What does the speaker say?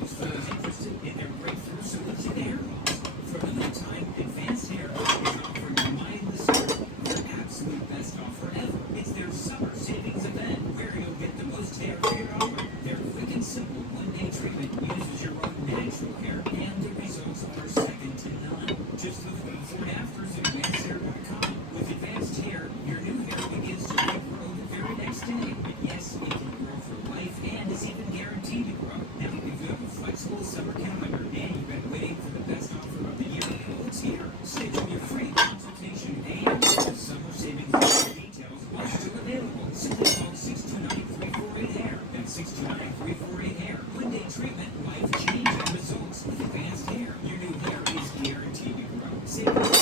news for those interested in their breakthrough solution to hair loss. For a limited time, Advanced Hair is offering mindless their absolute best offer ever. It's their summer savings event where you'll get the most hair for your dollar. Their quick and simple one-day treatment uses your own natural hair, and the results are second to none. Just look at the before and afters at AdvancedHair.com. With Advanced Hair, your new hair begins to regrow the very next day. And yes, it can grow for life and is even guaranteed to grow. Now, if you have a flexible summer calendar and you've been waiting for the best offer of the year, well, it's here. Schedule your free consultation and the summer savings details are still available. Simply call 629-348-HAIR. That's 629-348-HAIR. One-day treatment, life-changing results with Advanced Hair. Your new hair is guaranteed to grow. Save